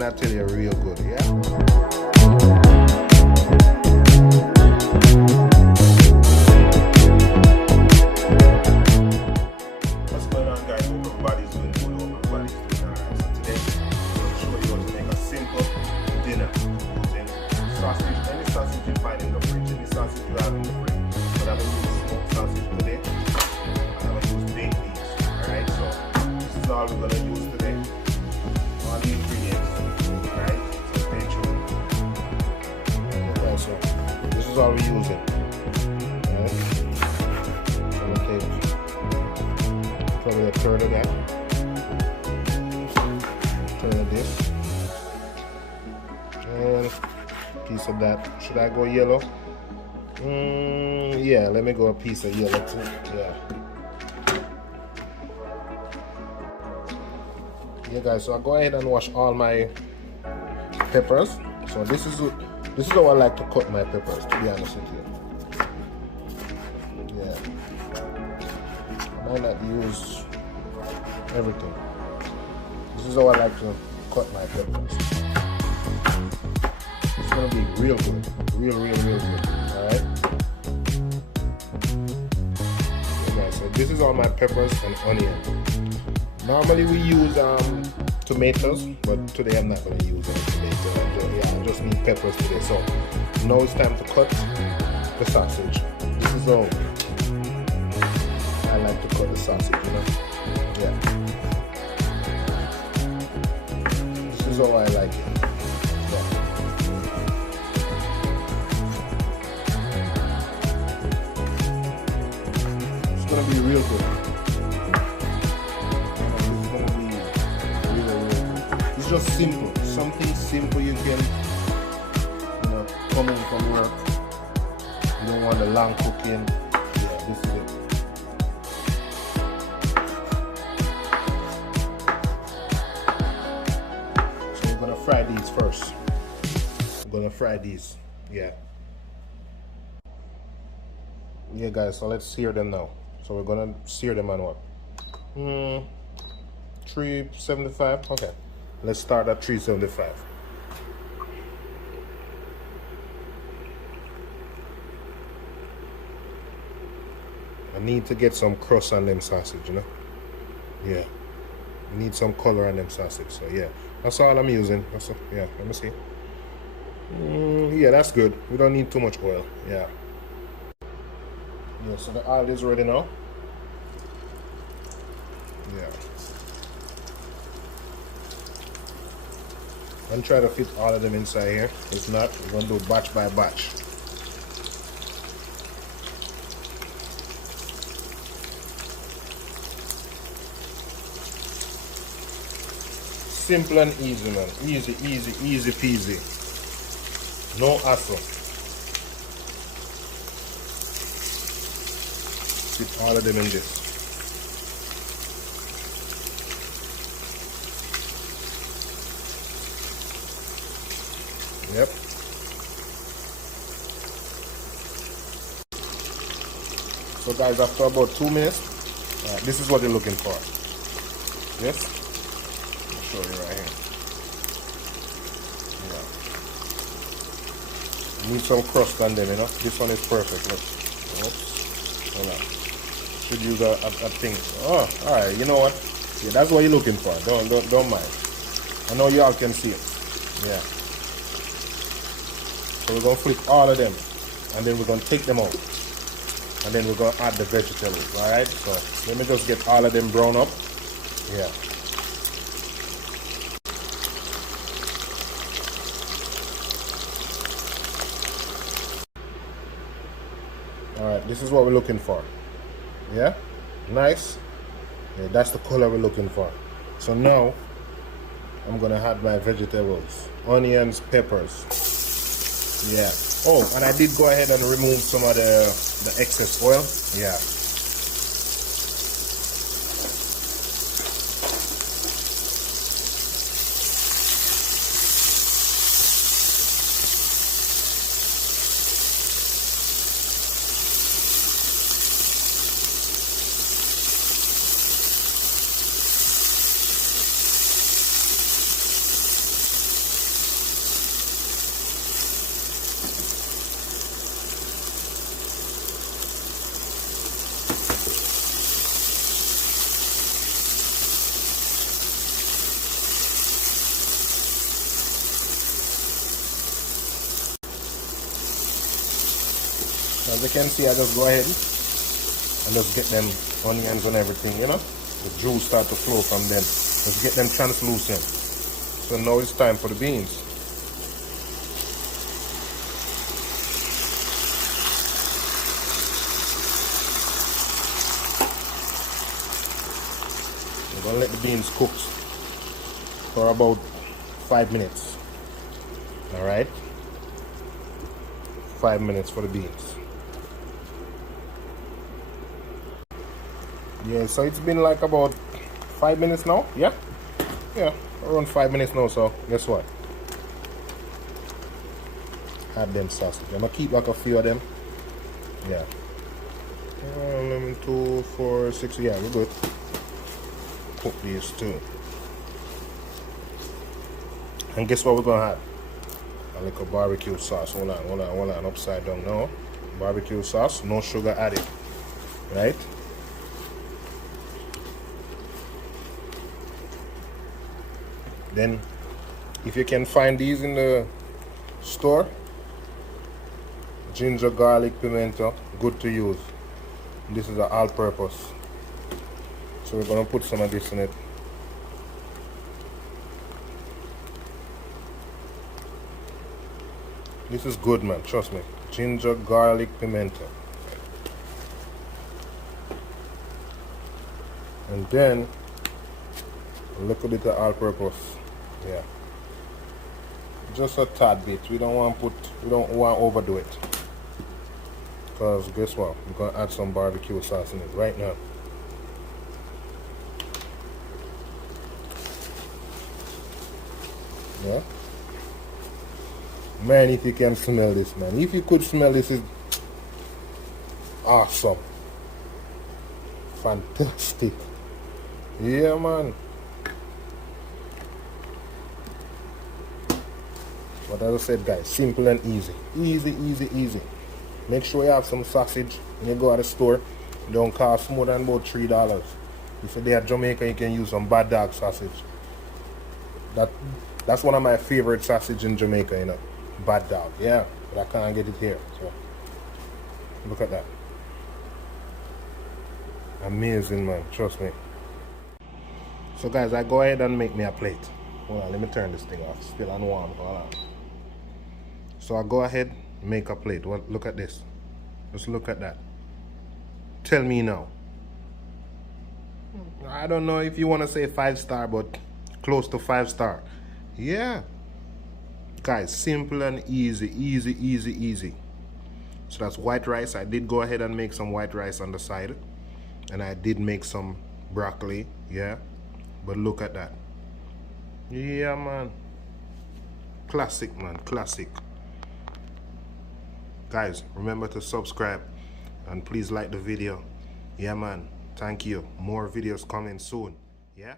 when I tell you real good, yeah? What's going on, guys? Hope everybody's doing good. Hope everybody's doing alright. So today I'm going to show you how to make a simple dinner using sausage. Any sausage you find in the fridge, any sausage you have in the fridge. But I'm going to use smoked sausage today. I'm going to use baked beans. Alright, so this is all we're going to use today. All the ingredients. Alright, so stay tuned. Okay, so this is all we're using. Alright, so we'll take probably a third of that. Third of this. And a piece of that. Should I go yellow? Yeah, let me go a piece of yellow too. Yeah. Yeah, guys, so I'll go ahead and wash all my peppers. So this is how I like to cut my peppers, to be honest with you. Yeah. I might not use everything. This is how I like to cut my peppers. It's gonna be real good. Real good. Alright? Okay, guys, so this is all my peppers and onion. Normally we use tomatoes, but today I'm not gonna use any tomatoes. I just need peppers today. So now it's time to cut the sausage. This is how I like to cut the sausage, you know? Yeah. This is how I like it. Yeah. It's gonna be real good. It's gonna be real good. It's just simple. Something simple you can, come in from work. You don't want the long cooking. Yeah, this is it. Fry these first. I'm gonna fry these. Yeah, guys, so let's sear them now. So we're gonna sear them on what? 375. Okay, let's start at 375. I need to get some crust on them sausage, you know? Yeah, we need some color on them sausage. So yeah, that's all I'm using. Yeah, let me see. Yeah, that's good. We don't need too much oil. Yeah. Yeah, so the oil is ready now. Yeah. And try to fit all of them inside here. If not, we're going to do batch by batch. Simple and easy, man. Easy peasy. No hassle. Put all of them in this. Yep. So guys, after about 2 minutes, this is what you're looking for. Yes? Show you right here. Yeah. Need some crust on them, you know. This one is perfect. Look. Oops. Hold on. Should use a thing. Oh, all right. You know what? Yeah, that's what you're looking for. Don't mind. I know y'all can see it. Yeah. So we're gonna flip all of them, and then we're gonna take them out, and then we're gonna add the vegetables. All right. So let me just get all of them brown up. Yeah. Alright, this is what we're looking for. Yeah? Nice. Yeah, that's the color we're looking for. So now I'm gonna add my vegetables. Onions, peppers. Yeah. Oh, and I did go ahead and remove some of the excess oil. Yeah. As you can see, I just go ahead and just get them onions and everything, you know. The juice start to flow from them. Just get them translucent. So now it's time for the beans. We're gonna let the beans cook for about 5 minutes. All right, 5 minutes for the beans. Yeah, so it's been like about 5 minutes now. Yeah, around 5 minutes now. So guess what? Add them sausage. I'm gonna keep like a few of them. Yeah. 11, 2, 4, 6. Yeah, we're good. Cook these too. And guess what we're gonna have? A little barbecue sauce. Hold on. Upside down now. Barbecue sauce, no sugar added. Right? Then, if you can find these in the store, ginger, garlic, pimento, good to use. This is an all-purpose. So we're gonna put some of this in it. This is good, man, trust me. Ginger, garlic, pimento. And then a little bit of all-purpose. Yeah. Just a tad bit. We don't want to overdo it. Because guess what? We're gonna add some barbecue sauce in it right now. Yeah. Man, if you can smell this, man. If you could smell this, is awesome. Fantastic. Yeah, man. But as I said, guys, simple and easy. Easy. Make sure you have some sausage when you go to the store. It don't cost more than about $3. If you're there at Jamaica, you can use some Bad Dog sausage. That's one of my favorite sausage in Jamaica, you know. Bad Dog, yeah. But I can't get it here. So look at that. Amazing, man. Trust me. So guys, I go ahead and make me a plate. Hold on, let me turn this thing off. Still on warm. Hold on. So I go ahead, make a plate. Well, look at this. Just look at that. Tell me now. I don't know if you want to say 5-star, but close to 5-star. Yeah. Guys, simple and easy. So that's white rice. I did go ahead and make some white rice on the side. And I did make some broccoli. Yeah. But look at that. Yeah, man. Classic, man. Classic. Guys, remember to subscribe. And please like the video. Yeah, man. Thank you. More videos coming soon. Yeah.